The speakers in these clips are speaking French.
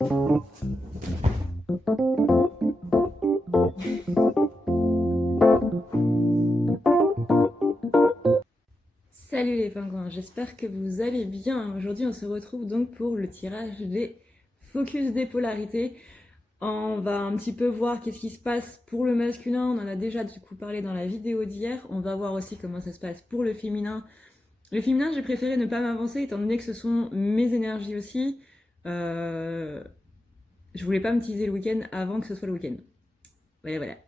Salut les pingouins, j'espère que vous allez bien. Aujourd'hui on se retrouve donc pour le tirage des focus des polarités. On va un petit peu voir qu'est-ce qui se passe pour le masculin, on en a déjà du coup parlé dans la vidéo d'hier. On va voir aussi comment ça se passe pour le féminin. Le féminin, j'ai préféré ne pas m'avancer étant donné que ce sont mes énergies aussi. Je voulais pas me teaser le week-end avant que ce soit le week-end. Voilà.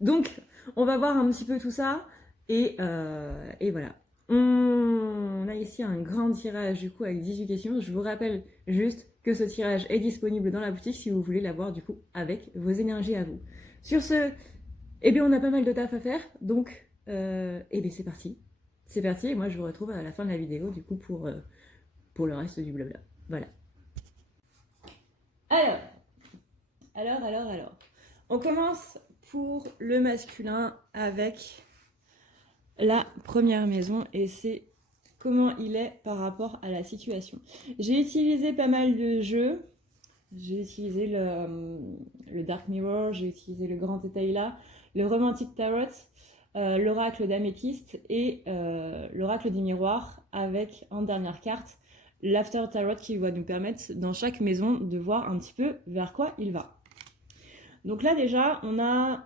Donc, on va voir un petit peu tout ça. Et voilà. On a ici un grand tirage du coup avec 18 questions. Je vous rappelle juste que ce tirage est disponible dans la boutique si vous voulez l'avoir du coup avec vos énergies à vous. Sur ce, eh bien on a pas mal de taf à faire. Donc, eh bien c'est parti. C'est parti et moi je vous retrouve à la fin de la vidéo du coup pour le reste du blabla. Voilà. Alors. On commence pour le masculin avec la première maison et c'est comment il est par rapport à la situation. J'ai utilisé pas mal de jeux. J'ai utilisé le Dark Mirror, j'ai utilisé le Grand Etaila, le Romantic Tarot, l'Oracle d'Améthyste et l'Oracle du Miroir avec en dernière carte l'After Tarot qui va nous permettre dans chaque maison de voir un petit peu vers quoi il va. Donc là déjà, on a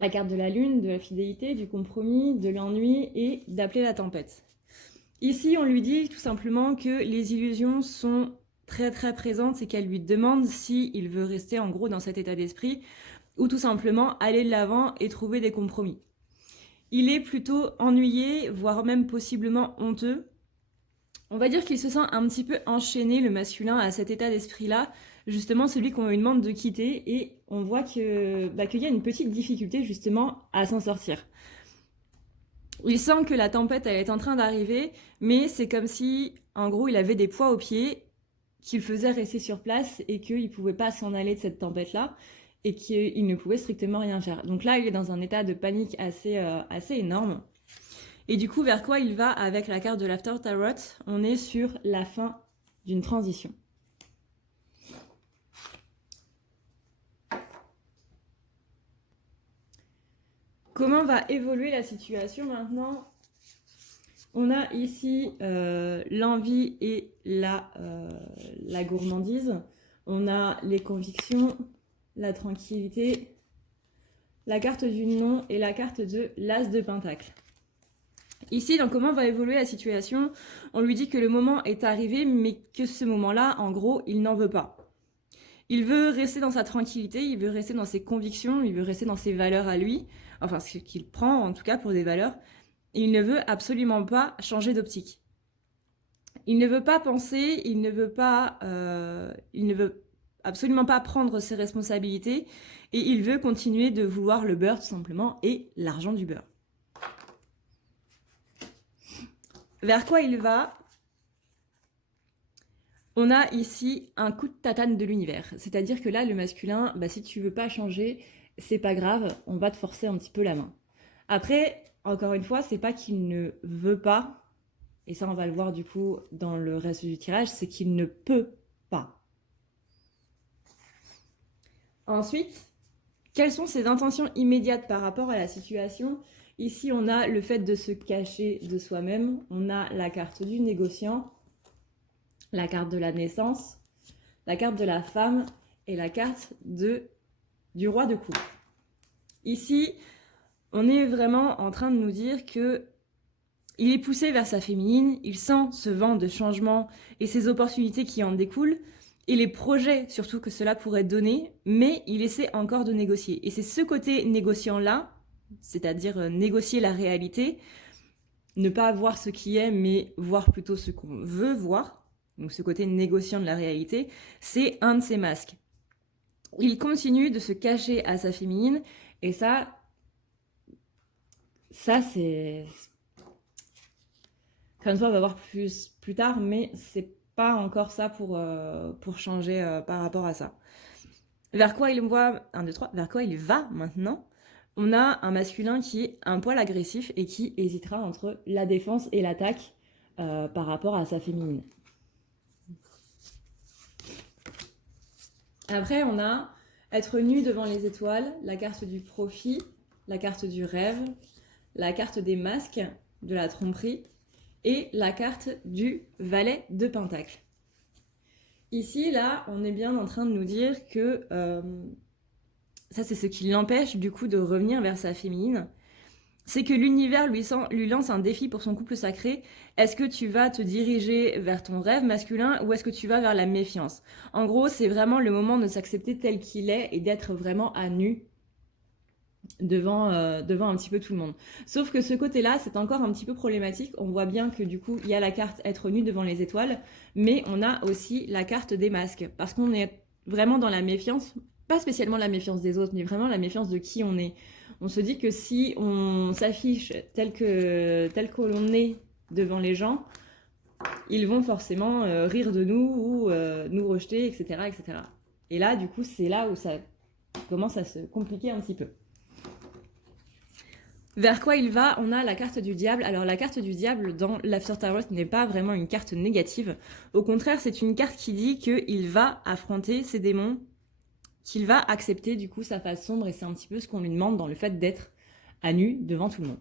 la carte de la lune, de la fidélité, du compromis, de l'ennui et d'appeler la tempête. Ici, on lui dit tout simplement que les illusions sont très très présentes et qu'elle lui demande s'il veut rester en gros dans cet état d'esprit ou tout simplement aller de l'avant et trouver des compromis. Il est plutôt ennuyé, voire même possiblement honteux. On va dire qu'il se sent un petit peu enchaîné, le masculin, à cet état d'esprit-là, justement celui qu'on lui demande de quitter, et on voit qu'il y a une petite difficulté justement à s'en sortir. Il sent que la tempête elle est en train d'arriver, mais c'est comme si, en gros, il avait des poids aux pieds qui le faisaient rester sur place et qu'il ne pouvait pas s'en aller de cette tempête-là et qu'il ne pouvait strictement rien faire. Donc là, il est dans un état de panique assez énorme. Et du coup, vers quoi il va avec la carte de l'After Tarot? On est sur la fin d'une transition. Comment va évoluer la situation maintenant? On a ici l'envie et la gourmandise. On a les convictions, la tranquillité, la carte du non et la carte de l'As de Pentacle. Ici, donc, comment va évoluer la situation? On lui dit que le moment est arrivé, mais que ce moment-là, en gros, il n'en veut pas. Il veut rester dans sa tranquillité, il veut rester dans ses convictions, il veut rester dans ses valeurs à lui, enfin ce qu'il prend en tout cas pour des valeurs. Il ne veut absolument pas changer d'optique. Il ne veut pas penser, il ne veut absolument pas prendre ses responsabilités et il veut continuer de vouloir le beurre tout simplement et l'argent du beurre. Vers quoi il va? On a ici un coup de tatane de l'univers. C'est-à-dire que là, le masculin, si tu veux pas changer, c'est pas grave, on va te forcer un petit peu la main. Après, encore une fois, c'est pas qu'il ne veut pas, et ça on va le voir du coup dans le reste du tirage, c'est qu'il ne peut pas. Ensuite, quelles sont ses intentions immédiates par rapport à la situation? Ici, on a le fait de se cacher de soi-même, on a la carte du négociant, la carte de la naissance, la carte de la femme et la carte du roi de coupe. Ici, on est vraiment en train de nous dire que il est poussé vers sa féminine, il sent ce vent de changement et ces opportunités qui en découlent, et les projets surtout que cela pourrait donner, mais il essaie encore de négocier. Et c'est ce côté négociant-là, c'est-à-dire négocier la réalité, ne pas voir ce qui est, mais voir plutôt ce qu'on veut voir, donc ce côté négociant de la réalité, c'est un de ses masques. Il continue de se cacher à sa féminine, et ça c'est... Encore une fois, on va voir plus tard, mais c'est pas encore ça pour changer par rapport à ça. Vers quoi il voit 1, 2, 3, vers quoi il va maintenant? On a un masculin qui est un poil agressif et qui hésitera entre la défense et l'attaque par rapport à sa féminine. Après, on a être nu devant les étoiles, la carte du profit, la carte du rêve, la carte des masques, de la tromperie et la carte du valet de pentacle. Ici, là, on est bien en train de nous dire que ça, c'est ce qui l'empêche du coup de revenir vers sa féminine. C'est que l'univers lui lance un défi pour son couple sacré. Est-ce que tu vas te diriger vers ton rêve masculin ou est-ce que tu vas vers la méfiance? En gros, c'est vraiment le moment de s'accepter tel qu'il est et d'être vraiment à nu devant un petit peu tout le monde. Sauf que ce côté-là, c'est encore un petit peu problématique. On voit bien que du coup, il y a la carte être nu devant les étoiles, mais on a aussi la carte des masques. Parce qu'on est vraiment dans la méfiance, pas spécialement la méfiance des autres, mais vraiment la méfiance de qui on est. On se dit que si on s'affiche tel que l'on est devant les gens, ils vont forcément rire de nous ou nous rejeter, etc., etc. Et là, du coup, c'est là où ça commence à se compliquer un petit peu. Vers quoi il va? On a la carte du diable. Alors la carte du diable dans l'After Tarot n'est pas vraiment une carte négative. Au contraire, c'est une carte qui dit qu'il va affronter ses démons, qu'il va accepter du coup sa face sombre, et c'est un petit peu ce qu'on lui demande dans le fait d'être à nu devant tout le monde.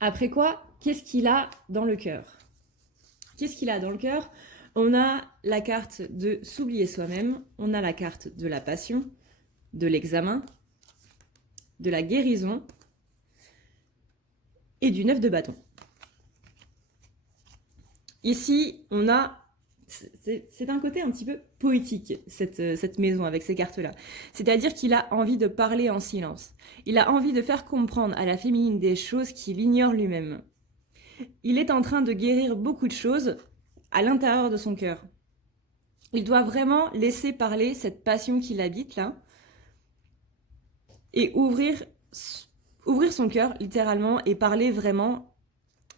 Après quoi, qu'est-ce qu'il a dans le cœur? Qu'est-ce qu'il a dans le cœur? On a la carte de s'oublier soi-même, on a la carte de la passion, de l'examen, de la guérison et du 9 de bâton. Ici, on a... C'est un côté un petit peu poétique, cette maison avec ces cartes-là. C'est-à-dire qu'il a envie de parler en silence. Il a envie de faire comprendre à la féminine des choses qu'il ignore lui-même. Il est en train de guérir beaucoup de choses à l'intérieur de son cœur. Il doit vraiment laisser parler cette passion qui l'habite là et ouvrir son cœur littéralement et parler vraiment.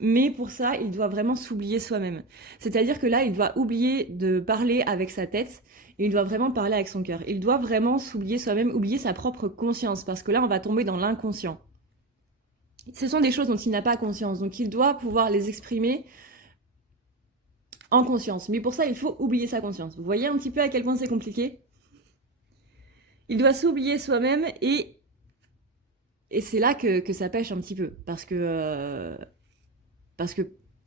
Mais pour ça, il doit vraiment s'oublier soi-même. C'est-à-dire que là, il doit oublier de parler avec sa tête et il doit vraiment parler avec son cœur. Il doit vraiment s'oublier soi-même, oublier sa propre conscience, parce que là, on va tomber dans l'inconscient. Ce sont des choses dont il n'a pas conscience, donc il doit pouvoir les exprimer en conscience. Mais pour ça, il faut oublier sa conscience. Vous voyez un petit peu à quel point c'est compliqué? Il doit s'oublier soi-même et c'est là que ça pêche un petit peu, parce que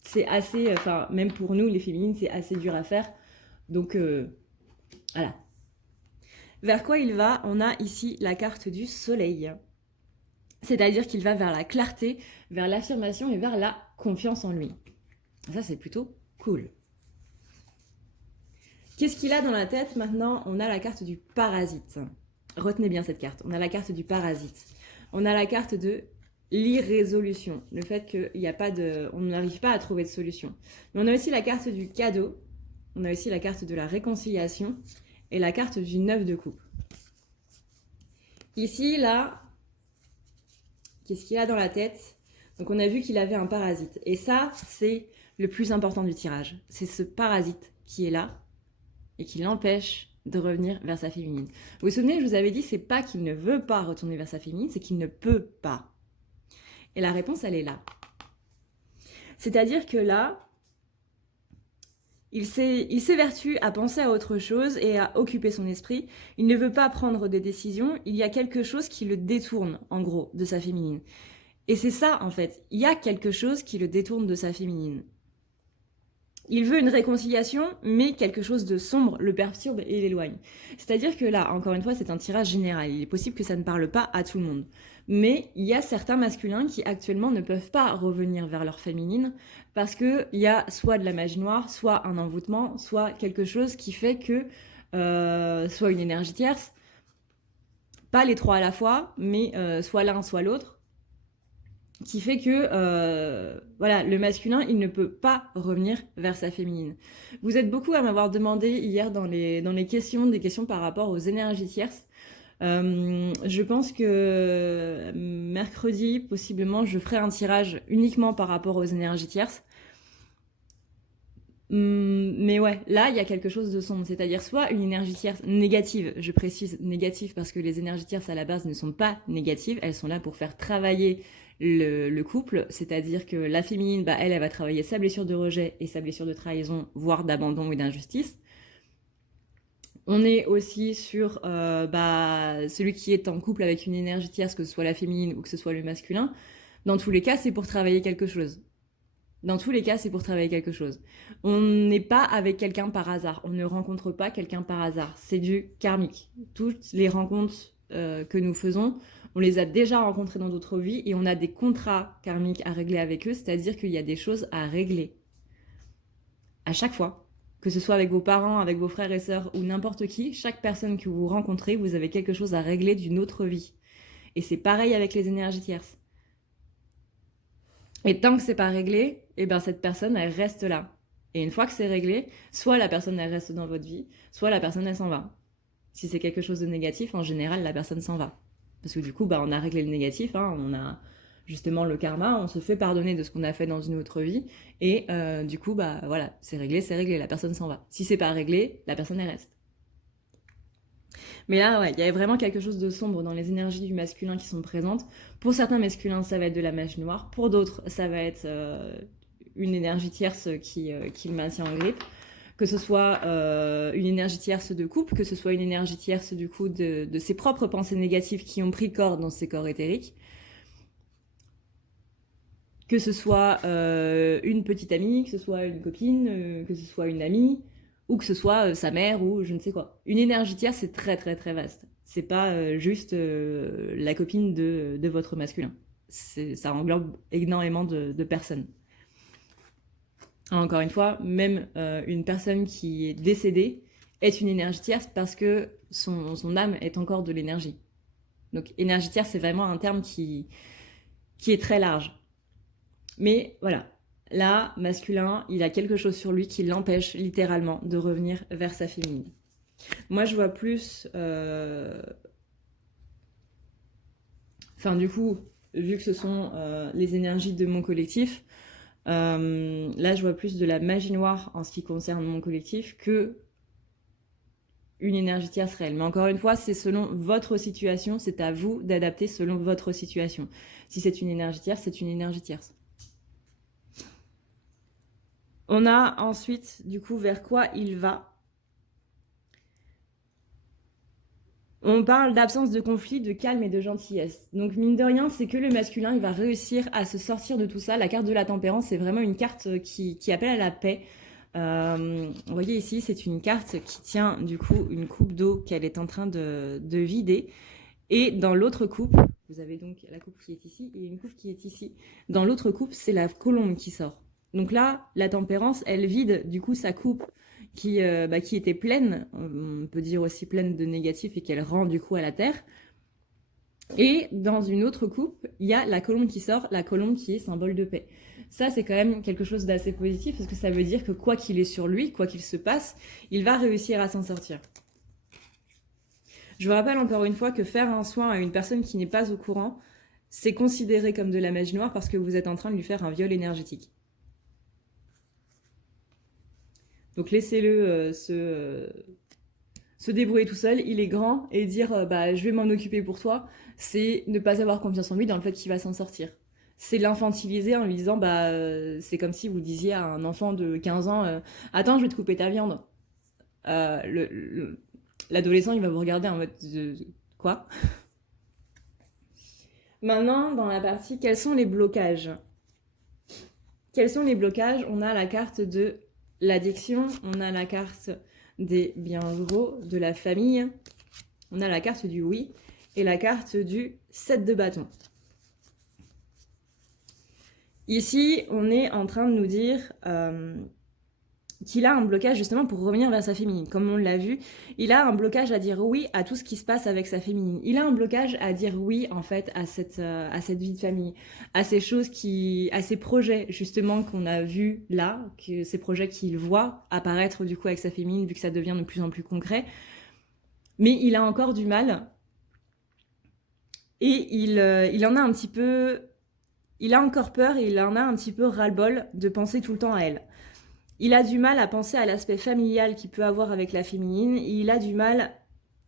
c'est assez, enfin, même pour nous, les féminines, c'est assez dur à faire. Donc, voilà. Vers quoi il va? On a ici la carte du soleil. C'est-à-dire qu'il va vers la clarté, vers l'affirmation et vers la confiance en lui. Ça, c'est plutôt cool. Qu'est-ce qu'il a dans la tête maintenant? On a la carte du parasite. Retenez bien cette carte. On a la carte du parasite. On a la carte de l'irrésolution, le fait qu'on n'arrive pas à trouver de solution. Mais on a aussi la carte du cadeau, on a aussi la carte de la réconciliation et la carte du 9 de coupe. Ici, là, qu'est-ce qu'il a dans la tête? Donc on a vu qu'il avait un parasite. Et ça, c'est le plus important du tirage. C'est ce parasite qui est là et qui l'empêche de revenir vers sa féminine. Vous vous souvenez, je vous avais dit, c'est pas qu'il ne veut pas retourner vers sa féminine, c'est qu'il ne peut pas. Et la réponse, elle est là. C'est-à-dire que là, il s'évertue à penser à autre chose et à occuper son esprit. Il ne veut pas prendre des décisions. Il y a quelque chose qui le détourne, en gros, de sa féminine. Et c'est ça, en fait. Il y a quelque chose qui le détourne de sa féminine. Il veut une réconciliation, mais quelque chose de sombre le perturbe et l'éloigne. C'est-à-dire que là, encore une fois, c'est un tirage général. Il est possible que ça ne parle pas à tout le monde. Mais il y a certains masculins qui actuellement ne peuvent pas revenir vers leur féminine parce qu'il y a soit de la magie noire, soit un envoûtement, soit quelque chose qui fait que, soit une énergie tierce, pas les trois à la fois, mais soit l'un, soit l'autre, qui fait que voilà, le masculin, il ne peut pas revenir vers sa féminine. Vous êtes beaucoup à m'avoir demandé hier dans les questions, des questions par rapport aux énergies tierces. Je pense que mercredi, possiblement, je ferai un tirage uniquement par rapport aux énergies tierces. Mais ouais, là, il y a quelque chose de sombre, c'est-à-dire soit une énergie tierce négative, je précise négative parce que les énergies tierces à la base ne sont pas négatives, elles sont là pour faire travailler le couple, c'est-à-dire que la féminine, elle va travailler sa blessure de rejet et sa blessure de trahison, voire d'abandon ou d'injustice. On est aussi sur celui qui est en couple avec une énergie tierce, que ce soit la féminine ou que ce soit le masculin. Dans tous les cas, c'est pour travailler quelque chose. On n'est pas avec quelqu'un par hasard. On ne rencontre pas quelqu'un par hasard. C'est du karmique. Toutes les rencontres que nous faisons, on les a déjà rencontrés dans d'autres vies et on a des contrats karmiques à régler avec eux, c'est-à-dire qu'il y a des choses à régler. À chaque fois. Que ce soit avec vos parents, avec vos frères et sœurs ou n'importe qui, chaque personne que vous rencontrez, vous avez quelque chose à régler d'une autre vie. Et c'est pareil avec les énergies tierces. Et tant que c'est pas réglé, cette personne, elle reste là. Et une fois que c'est réglé, soit la personne, elle reste dans votre vie, soit la personne, elle s'en va. Si c'est quelque chose de négatif, en général, la personne s'en va. Parce que du coup, on a réglé le négatif, on a justement le karma, on se fait pardonner de ce qu'on a fait dans une autre vie, et du coup, voilà, c'est réglé, la personne s'en va. Si c'est pas réglé, la personne, elle reste. Mais là, il y avait vraiment quelque chose de sombre dans les énergies du masculin qui sont présentes. Pour certains masculins, ça va être de la magie noire. Pour d'autres, ça va être une énergie tierce qui le maintient en grippe. Que ce soit une énergie tierce de couple, que ce soit une énergie tierce du coup de ses propres pensées négatives qui ont pris corps dans ses corps éthériques. Que ce soit une petite amie, que ce soit une copine, que ce soit une amie, ou que ce soit sa mère ou je ne sais quoi. Une énergie tierce, c'est très très très vaste. C'est pas juste la copine de votre masculin. Ça englobe énormément de personnes. Encore une fois, même une personne qui est décédée est une énergie tierce parce que son âme est encore de l'énergie. Donc énergie tierce, c'est vraiment un terme qui est très large. Mais voilà, là, masculin, il a quelque chose sur lui qui l'empêche littéralement de revenir vers sa féminine. Moi, je vois plus... du coup, vu que ce sont les énergies de mon collectif, là, je vois plus de la magie noire en ce qui concerne mon collectif que une énergie tierce réelle. Mais encore une fois, c'est selon votre situation, c'est à vous d'adapter selon votre situation. Si c'est une énergie tierce, c'est une énergie tierce. On a ensuite, du coup, vers quoi il va. On parle d'absence de conflit, de calme et de gentillesse. Donc, mine de rien, c'est que le masculin, il va réussir à se sortir de tout ça. La carte de la tempérance, c'est vraiment une carte qui appelle à la paix. Vous voyez ici, c'est une carte qui tient, du coup, une coupe d'eau qu'elle est en train de vider. Et dans l'autre coupe, vous avez donc la coupe qui est ici et une coupe qui est ici. Dans l'autre coupe, c'est la colombe qui sort. Donc là, la tempérance, elle vide du coup sa coupe qui était pleine, on peut dire aussi pleine de négatifs et qu'elle rend du coup à la terre. Et dans une autre coupe, il y a la colombe qui sort, la colombe qui est symbole de paix. Ça, c'est quand même quelque chose d'assez positif parce que ça veut dire que quoi qu'il ait sur lui, quoi qu'il se passe, il va réussir à s'en sortir. Je vous rappelle encore une fois que faire un soin à une personne qui n'est pas au courant, c'est considéré comme de la magie noire parce que vous êtes en train de lui faire un viol énergétique. Donc laissez-le se débrouiller tout seul, il est grand, et dire je vais m'en occuper pour toi, c'est ne pas avoir confiance en lui dans le fait qu'il va s'en sortir. C'est l'infantiliser en lui disant c'est comme si vous disiez à un enfant de 15 ans attends, je vais te couper ta viande. L'adolescent, il va vous regarder en mode quoi? Maintenant, dans la partie quels sont les blocages? Quels sont les blocages? On a la carte de l'addiction, on a la carte des bienheureux, de la famille, on a la carte du oui et la carte du 7 de bâton. Ici, on est en train de nous dire qu'il a un blocage justement pour revenir vers sa féminine. Comme on l'a vu, il a un blocage à dire oui à tout ce qui se passe avec sa féminine. Il a un blocage à dire oui en fait à cette vie de famille, à ces choses à ces projets justement qu'on a vus là, que ces projets qu'il voit apparaître du coup avec sa féminine vu que ça devient de plus en plus concret. Mais il a encore du mal et il en a un petit peu... Il a encore peur et il en a un petit peu ras-le-bol de penser tout le temps à elle. Il a du mal à penser à l'aspect familial qu'il peut avoir avec la féminine. Il a du mal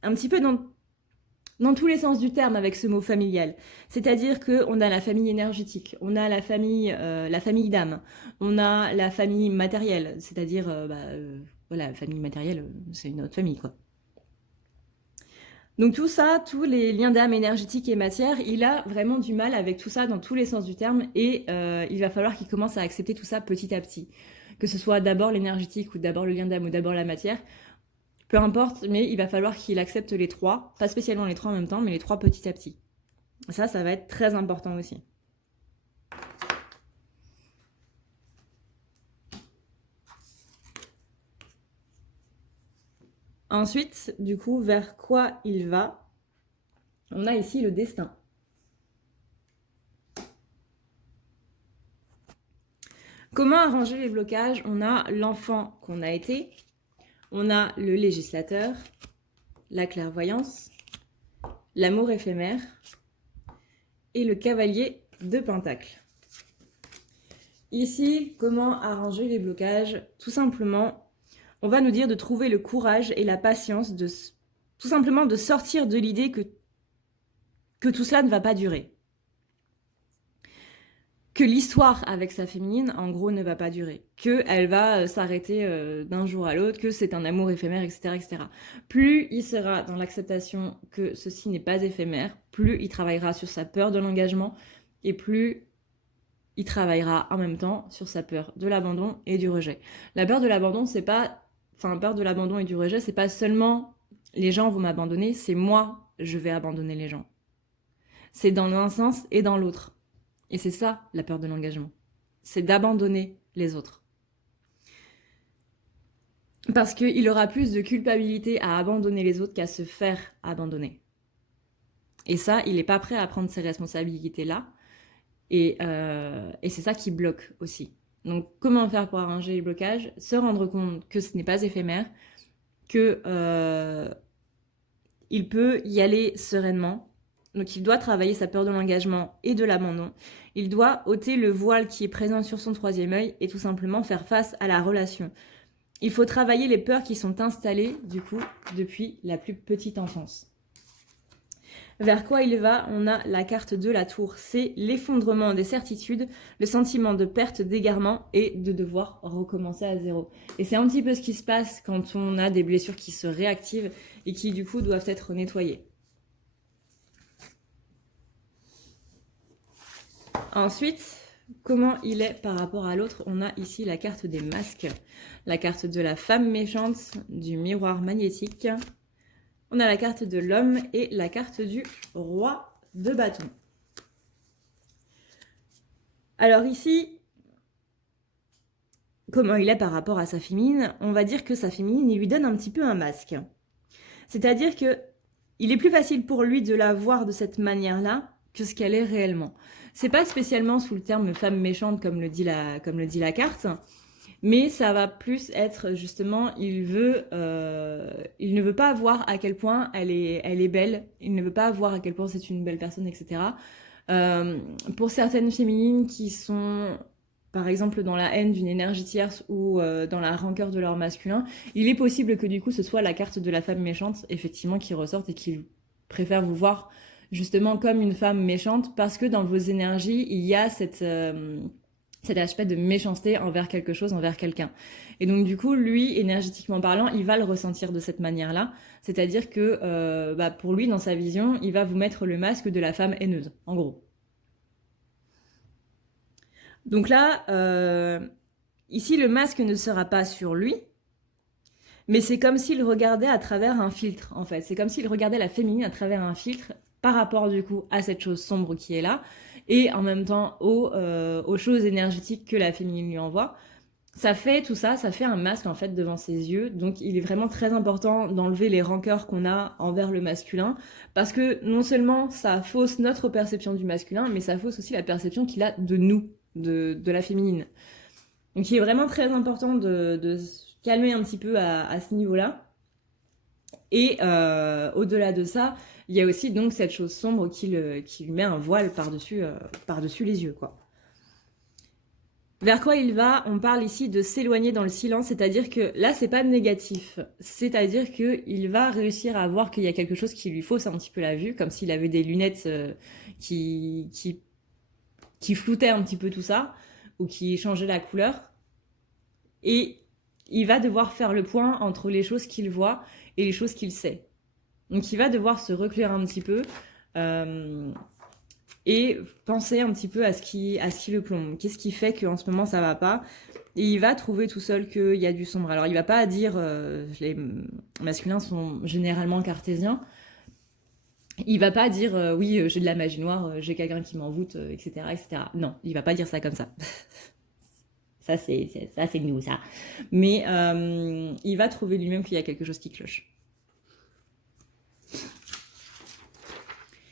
un petit peu dans tous les sens du terme avec ce mot familial. C'est-à-dire qu'on a la famille énergétique, on a la famille d'âme, on a la famille matérielle, c'est-à-dire, voilà, la famille matérielle, c'est une autre famille, quoi. Donc tout ça, tous les liens d'âme énergétique et matière, il a vraiment du mal avec tout ça dans tous les sens du terme et il va falloir qu'il commence à accepter tout ça petit à petit. Que ce soit d'abord l'énergétique ou d'abord le lien d'âme ou d'abord la matière, peu importe, mais il va falloir qu'il accepte les trois, pas spécialement les trois en même temps, mais les trois petit à petit. Ça va être très important aussi. Ensuite, du coup, vers quoi il va? On a ici le destin. Comment arranger les blocages? On a l'enfant qu'on a été, on a le législateur, la clairvoyance, l'amour éphémère et le cavalier de Pentacle. Ici, comment arranger les blocages? Tout simplement, on va nous dire de trouver le courage et la patience, tout simplement de sortir de l'idée que tout cela ne va pas durer. Que l'histoire avec sa féminine, en gros, ne va pas durer. Qu'elle va s'arrêter d'un jour à l'autre, que c'est un amour éphémère, etc., etc. Plus il sera dans l'acceptation que ceci n'est pas éphémère, plus il travaillera sur sa peur de l'engagement, et plus il travaillera en même temps sur sa peur de l'abandon et du rejet. La peur de l'abandon, c'est pas... Enfin, peur de l'abandon et du rejet, c'est pas seulement les gens vont m'abandonner, c'est moi, je vais abandonner les gens. C'est dans l'un sens et dans l'autre. Et c'est ça, la peur de l'engagement. C'est d'abandonner les autres. Parce qu'il aura plus de culpabilité à abandonner les autres qu'à se faire abandonner. Et ça, il n'est pas prêt à prendre ces responsabilités-là. Et c'est ça qui bloque aussi. Donc, comment faire pour arranger les blocages? Se rendre compte que ce n'est pas éphémère, que il peut y aller sereinement. Donc, il doit travailler sa peur de l'engagement et de l'abandon. Il doit ôter le voile qui est présent sur son troisième œil et tout simplement faire face à la relation. Il faut travailler les peurs qui sont installées, du coup, depuis la plus petite enfance. Vers quoi il va? On a la carte de la tour. C'est l'effondrement des certitudes, le sentiment de perte, d'égarement et de devoir recommencer à zéro. Et c'est un petit peu ce qui se passe quand on a des blessures qui se réactivent et qui, du coup, doivent être nettoyées. Ensuite, comment il est par rapport à l'autre? On a ici la carte des masques, la carte de la femme méchante, du miroir magnétique. On a la carte de l'homme et la carte du roi de bâton. Alors ici, comment il est par rapport à sa féminine? On va dire que sa féminine, il lui donne un petit peu un masque. C'est-à-dire que il est plus facile pour lui de la voir de cette manière-là que ce qu'elle est réellement. C'est pas spécialement sous le terme femme méchante comme le dit la carte, mais ça va plus être justement, il ne veut pas voir à quel point elle est belle, il ne veut pas voir à quel point c'est une belle personne, etc. Pour certaines féminines qui sont, par exemple, dans la haine d'une énergie tierce ou dans la rancœur de leur masculin, il est possible que du coup ce soit la carte de la femme méchante, effectivement, qui ressorte et qui préfère vous voir justement comme une femme méchante parce que dans vos énergies, il y a cet aspect de méchanceté envers quelque chose, envers quelqu'un. Et donc du coup, lui, énergétiquement parlant, il va le ressentir de cette manière-là. C'est-à-dire que pour lui, dans sa vision, il va vous mettre le masque de la femme haineuse, en gros. Donc là, ici, le masque ne sera pas sur lui, mais c'est comme s'il regardait à travers un filtre, en fait. C'est comme s'il regardait la féminine à travers un filtre par rapport, du coup, à cette chose sombre qui est là, et en même temps aux choses énergétiques que la féminine lui envoie. Ça fait un masque, en fait, devant ses yeux. Donc, il est vraiment très important d'enlever les rancœurs qu'on a envers le masculin, parce que non seulement ça fausse notre perception du masculin, mais ça fausse aussi la perception qu'il a de nous, de la féminine. Donc il est vraiment très important de se calmer un petit peu à ce niveau-là. Et au-delà de ça, il y a aussi donc cette chose sombre qui lui met un voile par-dessus les yeux, quoi. Vers quoi il va? On parle ici de s'éloigner dans le silence, c'est-à-dire que là, c'est pas négatif. C'est-à-dire qu'il va réussir à voir qu'il y a quelque chose qui lui fausse un petit peu la vue, comme s'il avait des lunettes qui floutaient un petit peu tout ça, ou qui changeaient la couleur. Et il va devoir faire le point entre les choses qu'il voit et les choses qu'il sait. Donc il va devoir se reclure un petit peu et penser un petit peu à ce qui le plombe. Qu'est-ce qui fait qu'en ce moment ça va pas? Et il va trouver tout seul qu'il y a du sombre. Alors il va pas dire les masculins sont généralement cartésiens. Il va pas dire oui j'ai de la magie noire, j'ai quelqu'un qui m'envoûte, etc., etc. Non, il va pas dire ça comme ça. Ça c'est nous ça. Mais il va trouver lui-même qu'il y a quelque chose qui cloche.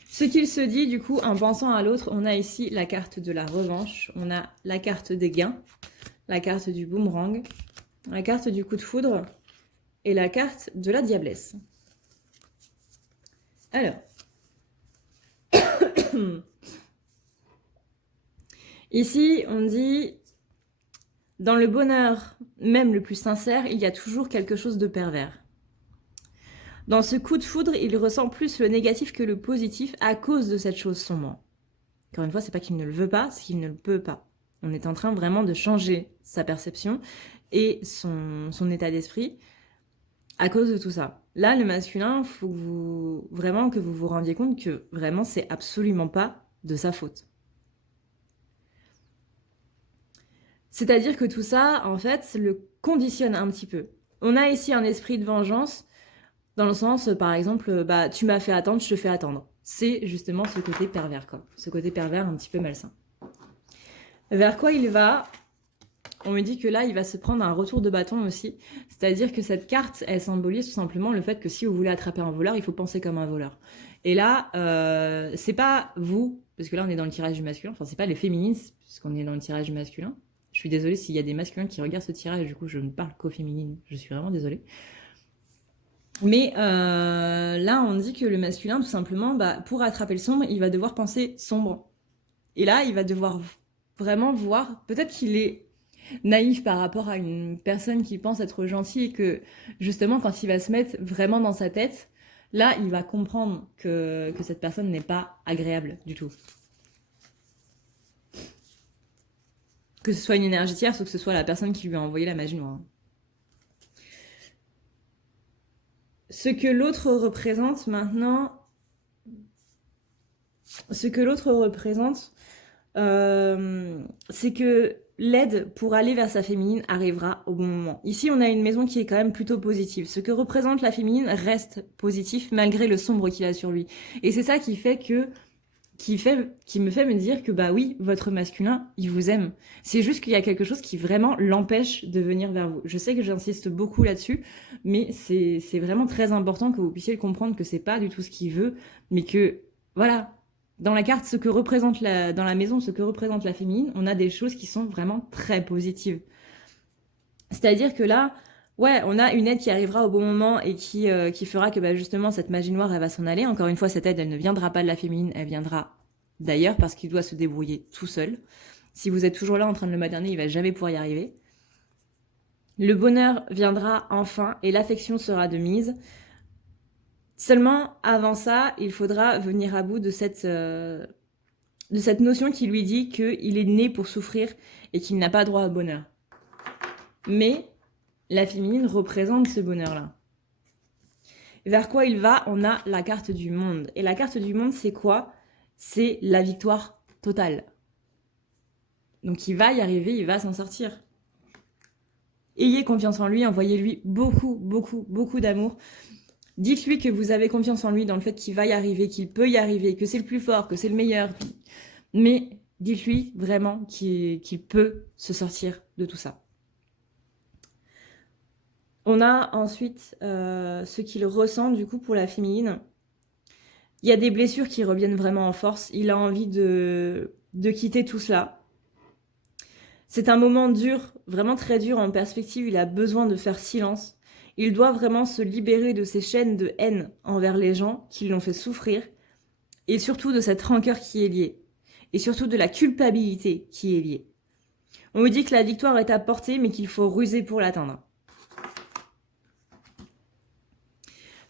Ce qu'il se dit, du coup, en pensant à l'autre, on a ici la carte de la revanche, on a la carte des gains, la carte du boomerang, la carte du coup de foudre et la carte de la diablesse. Alors, ici, on dit, dans le bonheur, même le plus sincère, il y a toujours quelque chose de pervers. Dans ce coup de foudre, il ressent plus le négatif que le positif à cause de cette chose sombre. Encore une fois, c'est pas qu'il ne le veut pas, c'est qu'il ne le peut pas. On est en train vraiment de changer sa perception et son état d'esprit à cause de tout ça. Là, le masculin, il faut vraiment que vous vous rendiez compte que vraiment, c'est absolument pas de sa faute. C'est-à-dire que tout ça, en fait, le conditionne un petit peu. On a ici un esprit de vengeance, dans le sens, par exemple, bah, tu m'as fait attendre, je te fais attendre. C'est justement ce côté pervers, quoi. Ce côté pervers un petit peu malsain. Vers quoi il va? On me dit que là, il va se prendre un retour de bâton aussi. C'est-à-dire que cette carte, elle symbolise tout simplement le fait que si vous voulez attraper un voleur, il faut penser comme un voleur. Et là, c'est pas vous, parce que là, on est dans le tirage du masculin. Enfin, c'est pas les féministes, puisqu'on est dans le tirage du masculin. Je suis désolée s'il y a des masculins qui regardent ce tirage, du coup, je ne parle qu'aux féminines. Je suis vraiment désolée. Mais là, on dit que le masculin, tout simplement, bah, pour attraper le sombre, il va devoir penser sombre. Et là, il va devoir vraiment voir, peut-être qu'il est naïf par rapport à une personne qui pense être gentille et que, justement, quand il va se mettre vraiment dans sa tête, là, il va comprendre que cette personne n'est pas agréable du tout. Que ce soit une énergie tierce ou que ce soit la personne qui lui a envoyé la magie noire. Ce que l'autre représente maintenant, c'est que l'aide pour aller vers sa féminine arrivera au bon moment. Ici, on a une maison qui est quand même plutôt positive. Ce que représente la féminine reste positif malgré le sombre qu'il a sur lui. Et c'est ça qui me fait me dire que bah oui, votre masculin, il vous aime. C'est juste qu'il y a quelque chose qui vraiment l'empêche de venir vers vous. Je sais que j'insiste beaucoup là-dessus, mais c'est vraiment très important que vous puissiez le comprendre que c'est pas du tout ce qu'il veut, mais que voilà, dans la carte, dans la maison, ce que représente la féminine, on a des choses qui sont vraiment très positives. C'est-à-dire que là, ouais, on a une aide qui arrivera au bon moment et qui fera que bah, justement cette magie noire, elle va s'en aller. Encore une fois, cette aide, elle ne viendra pas de la féminine, elle viendra d'ailleurs parce qu'il doit se débrouiller tout seul. Si vous êtes toujours là en train de le materner, il va jamais pouvoir y arriver. Le bonheur viendra enfin et l'affection sera de mise. Seulement, avant ça, il faudra venir à bout de cette notion qui lui dit qu'il est né pour souffrir et qu'il n'a pas droit au bonheur. Mais la féminine représente ce bonheur-là. Vers quoi il va? On a la carte du monde. Et la carte du monde, c'est quoi? C'est la victoire totale. Donc il va y arriver, il va s'en sortir. Ayez confiance en lui, envoyez-lui beaucoup, beaucoup, beaucoup d'amour. Dites-lui que vous avez confiance en lui dans le fait qu'il va y arriver, qu'il peut y arriver, que c'est le plus fort, que c'est le meilleur. Mais dites-lui vraiment qu'il peut se sortir de tout ça. On a ensuite ce qu'il ressent du coup pour la féminine. Il y a des blessures qui reviennent vraiment en force. Il a envie de quitter tout cela. C'est un moment dur, vraiment très dur en perspective. Il a besoin de faire silence. Il doit vraiment se libérer de ces chaînes de haine envers les gens qui l'ont fait souffrir. Et surtout de cette rancœur qui est liée. Et surtout de la culpabilité qui est liée. On lui dit que la victoire est à portée, mais qu'il faut ruser pour l'atteindre.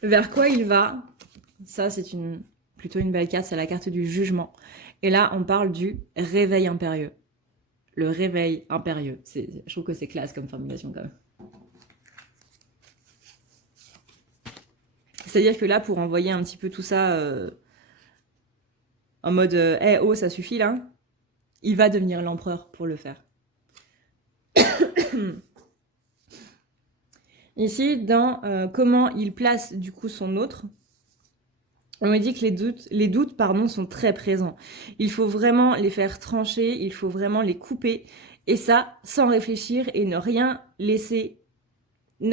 Vers quoi il va? Ça, c'est plutôt une belle carte, c'est la carte du jugement. Et là, on parle du réveil impérieux. Le réveil impérieux. Je trouve que c'est classe comme formulation quand même. C'est-à-dire que là, pour envoyer un petit peu tout ça en mode hey, oh, ça suffit là, il va devenir l'empereur pour le faire. Ici, dans comment il place du coup son autre, on me dit que les doutes sont très présents. Il faut vraiment les faire trancher, il faut vraiment les couper, et ça sans réfléchir et ne rien laisser.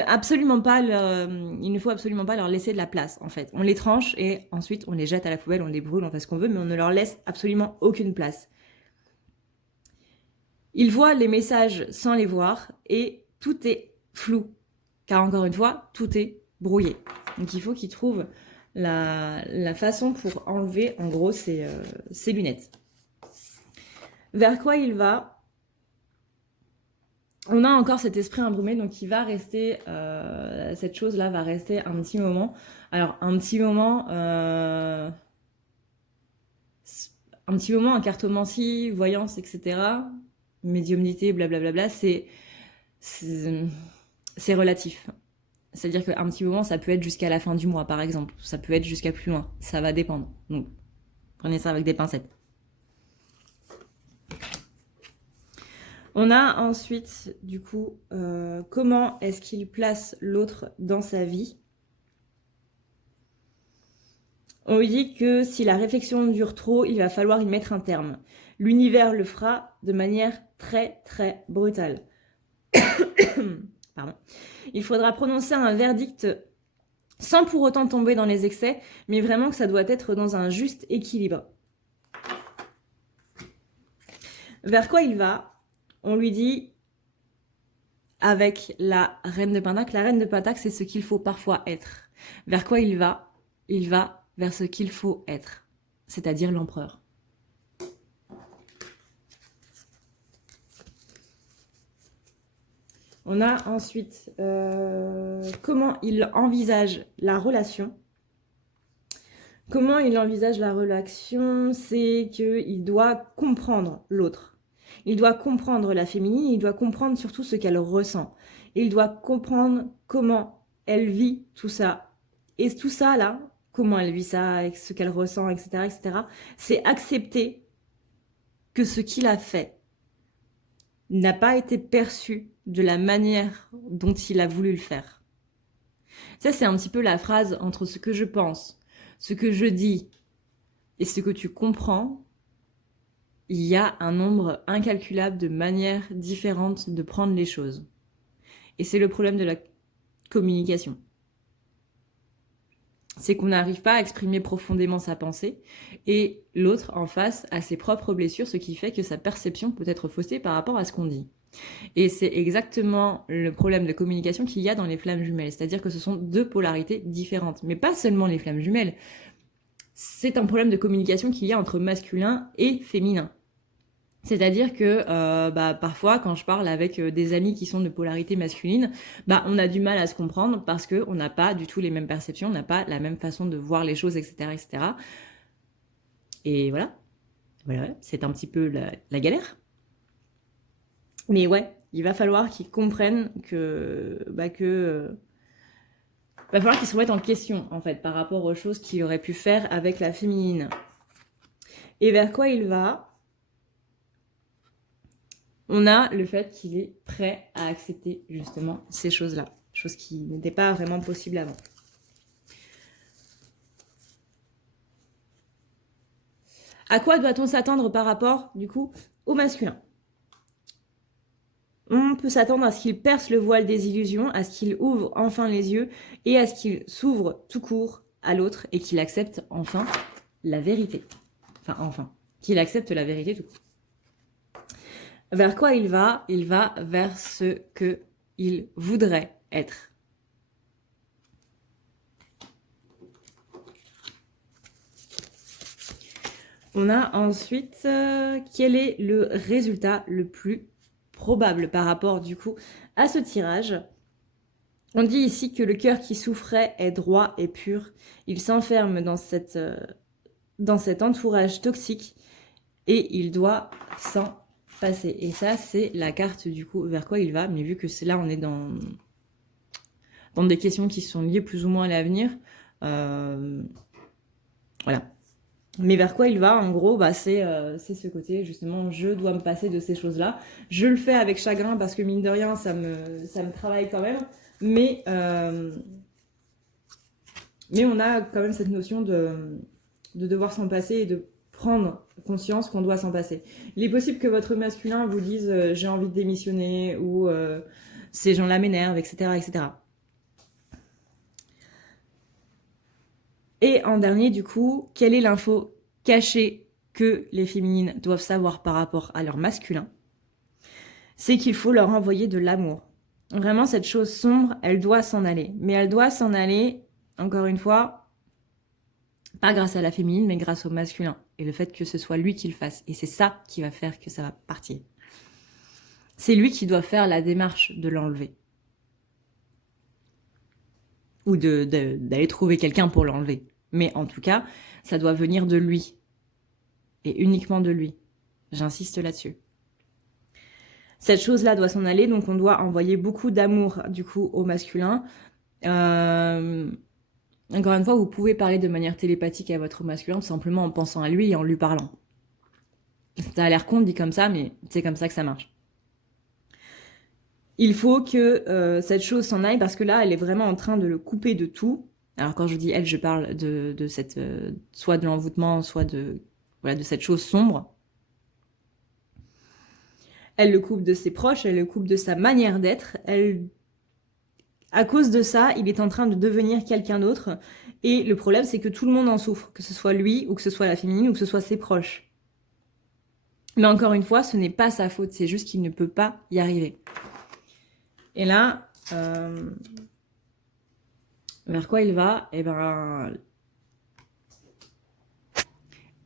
Absolument pas, il ne faut absolument pas leur laisser de la place en fait. On les tranche et ensuite on les jette à la poubelle, on les brûle, on fait ce qu'on veut, mais on ne leur laisse absolument aucune place. Ils voient les messages sans les voir et tout est flou. Car encore une fois, tout est brouillé. Donc il faut qu'ils trouvent la façon pour enlever en gros ces lunettes. Vers quoi il va? On a encore cet esprit embrumé, donc il va rester, cette chose-là va rester un petit moment. Alors un petit moment en cartomancie, voyance, etc. Médiumnité, blablabla, c'est relatif. C'est-à-dire qu'un petit moment, ça peut être jusqu'à la fin du mois, par exemple. Ça peut être jusqu'à plus loin. Ça va dépendre. Donc, prenez ça avec des pincettes. On a ensuite, du coup, comment est-ce qu'il place l'autre dans sa vie. On lui dit que si la réflexion dure trop, il va falloir y mettre un terme. L'univers le fera de manière très, très brutale. Pardon. Il faudra prononcer un verdict sans pour autant tomber dans les excès, mais vraiment que ça doit être dans un juste équilibre. Vers quoi il va? On lui dit, avec la reine de Pentacle, c'est ce qu'il faut parfois être. Vers quoi il va? Il va vers ce qu'il faut être, c'est-à-dire l'empereur. On a ensuite comment il envisage la relation. Comment il envisage la relation, c'est qu'il doit comprendre l'autre. Il doit comprendre la féminine, il doit comprendre surtout ce qu'elle ressent. Il doit comprendre comment elle vit tout ça. Et tout ça, là, comment elle vit ça, ce qu'elle ressent, etc., c'est accepter que ce qu'il a fait n'a pas été perçu de la manière dont il a voulu le faire. Ça, c'est un petit peu la phrase entre ce que je pense, ce que je dis et ce que tu comprends. Il y a un nombre incalculable de manières différentes de prendre les choses. Et c'est le problème de la communication. C'est qu'on n'arrive pas à exprimer profondément sa pensée et l'autre en face a ses propres blessures, ce qui fait que sa perception peut être faussée par rapport à ce qu'on dit. Et c'est exactement le problème de communication qu'il y a dans les flammes jumelles, c'est-à-dire que ce sont deux polarités différentes, mais pas seulement les flammes jumelles. C'est un problème de communication qu'il y a entre masculin et féminin. C'est-à-dire que parfois, quand je parle avec des amis qui sont de polarité masculine, on a du mal à se comprendre parce qu'on n'a pas du tout les mêmes perceptions, on n'a pas la même façon de voir les choses, etc. etc. Et voilà, c'est un petit peu la galère. Mais ouais, il va falloir qu'ils comprennent que va falloir qu'ils se remettent en question, en fait, par rapport aux choses qu'il aurait pu faire avec la féminine. Et vers quoi il va? On a le fait qu'il est prêt à accepter justement ces choses-là, choses qui n'étaient pas vraiment possibles avant. À quoi doit-on s'attendre par rapport, du coup, au masculin? On peut s'attendre à ce qu'il perce le voile des illusions, à ce qu'il ouvre enfin les yeux et à ce qu'il s'ouvre tout court à l'autre et qu'il accepte enfin la vérité. Enfin, qu'il accepte la vérité tout court. Vers quoi il va? Il va vers ce qu'il voudrait être. On a ensuite quel est le résultat le plus probable par rapport du coup à ce tirage. On dit ici que le cœur qui souffrait est droit et pur. Il s'enferme dans cet entourage toxique et il doit s'en passer. Et ça, c'est la carte du coup vers quoi il va. Mais vu que c'est là, on est dans des questions qui sont liées plus ou moins à l'avenir. Voilà. Mais vers quoi il va, en gros, bah, c'est ce côté, justement, je dois me passer de ces choses-là. Je le fais avec chagrin parce que, mine de rien, ça me travaille quand même. Mais on a quand même cette notion de devoir s'en passer et de prendre conscience qu'on doit s'en passer. Il est possible que votre masculin vous dise j'ai envie de démissionner ou ces gens-là m'énervent, etc., etc. Et en dernier, du coup, quelle est l'info cachée que les féminines doivent savoir par rapport à leur masculin? C'est qu'il faut leur envoyer de l'amour. Vraiment, cette chose sombre, elle doit s'en aller. Mais elle doit s'en aller, encore une fois, pas grâce à la féminine, mais grâce au masculin. Et le fait que ce soit lui qui le fasse. Et c'est ça qui va faire que ça va partir. C'est lui qui doit faire la démarche de l'enlever. Ou d'aller trouver quelqu'un pour l'enlever. Mais en tout cas, ça doit venir de lui. Et uniquement de lui. J'insiste là-dessus. Cette chose-là doit s'en aller, donc on doit envoyer beaucoup d'amour, du coup, au masculin. Encore une fois, vous pouvez parler de manière télépathique à votre masculin, tout simplement en pensant à lui et en lui parlant. Ça a l'air con dit comme ça, mais c'est comme ça que ça marche. Il faut que cette chose s'en aille parce que là, elle est vraiment en train de le couper de tout. Alors quand je dis elle, je parle de cette soit de l'envoûtement, soit de cette chose sombre. Elle le coupe de ses proches, elle le coupe de sa manière d'être. À cause de ça, il est en train de devenir quelqu'un d'autre. Et le problème, c'est que tout le monde en souffre, que ce soit lui, ou que ce soit la féminine, ou que ce soit ses proches. Mais encore une fois, ce n'est pas sa faute, c'est juste qu'il ne peut pas y arriver. Et là, vers quoi il va? Eh ben,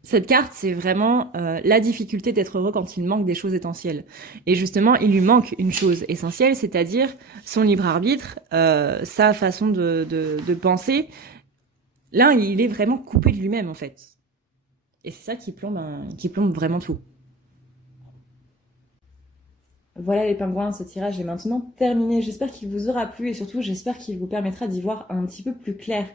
cette carte, c'est vraiment la difficulté d'être heureux quand il manque des choses essentielles. Et justement, il lui manque une chose essentielle, c'est-à-dire son libre arbitre, sa façon de penser. Là, il est vraiment coupé de lui-même, en fait. Et c'est ça qui plombe vraiment tout. Voilà les pingouins, ce tirage est maintenant terminé. J'espère qu'il vous aura plu et surtout, j'espère qu'il vous permettra d'y voir un petit peu plus clair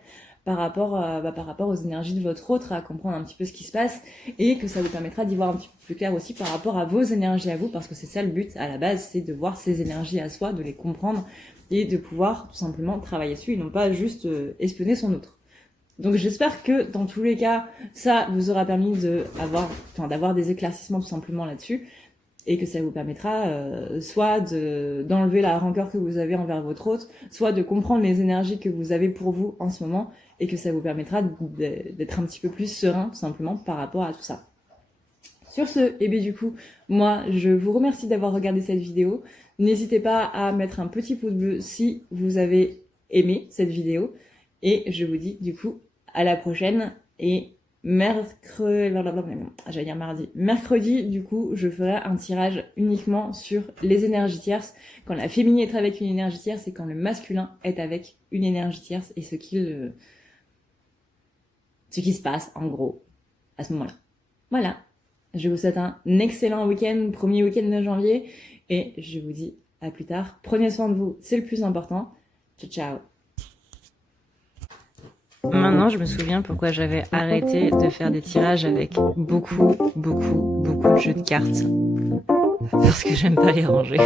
par rapport aux énergies de votre autre, à comprendre un petit peu ce qui se passe et que ça vous permettra d'y voir un petit peu plus clair aussi par rapport à vos énergies à vous, parce que c'est ça le but à la base, c'est de voir ces énergies à soi, de les comprendre et de pouvoir tout simplement travailler dessus et non pas juste espionner son autre. Donc j'espère que dans tous les cas, ça vous aura permis d'avoir des éclaircissements tout simplement là-dessus et que ça vous permettra soit d'enlever la rancœur que vous avez envers votre hôte, soit de comprendre les énergies que vous avez pour vous en ce moment et que ça vous permettra d'être un petit peu plus serein tout simplement par rapport à tout ça. Sur ce, et bien du coup, moi je vous remercie d'avoir regardé cette vidéo. N'hésitez pas à mettre un petit pouce bleu si vous avez aimé cette vidéo et je vous dis du coup à la prochaine et mercredi, du coup, je ferai un tirage uniquement sur les énergies tierces. Quand la féminine est avec une énergie tierce et quand le masculin est avec une énergie tierce et ce qui se passe, en gros, à ce moment-là. Voilà. Je vous souhaite un excellent week-end, premier week-end de janvier, et je vous dis à plus tard. Prenez soin de vous, c'est le plus important. Ciao, ciao. Maintenant, je me souviens pourquoi j'avais arrêté de faire des tirages avec beaucoup de jeux de cartes. Parce que j'aime pas les ranger.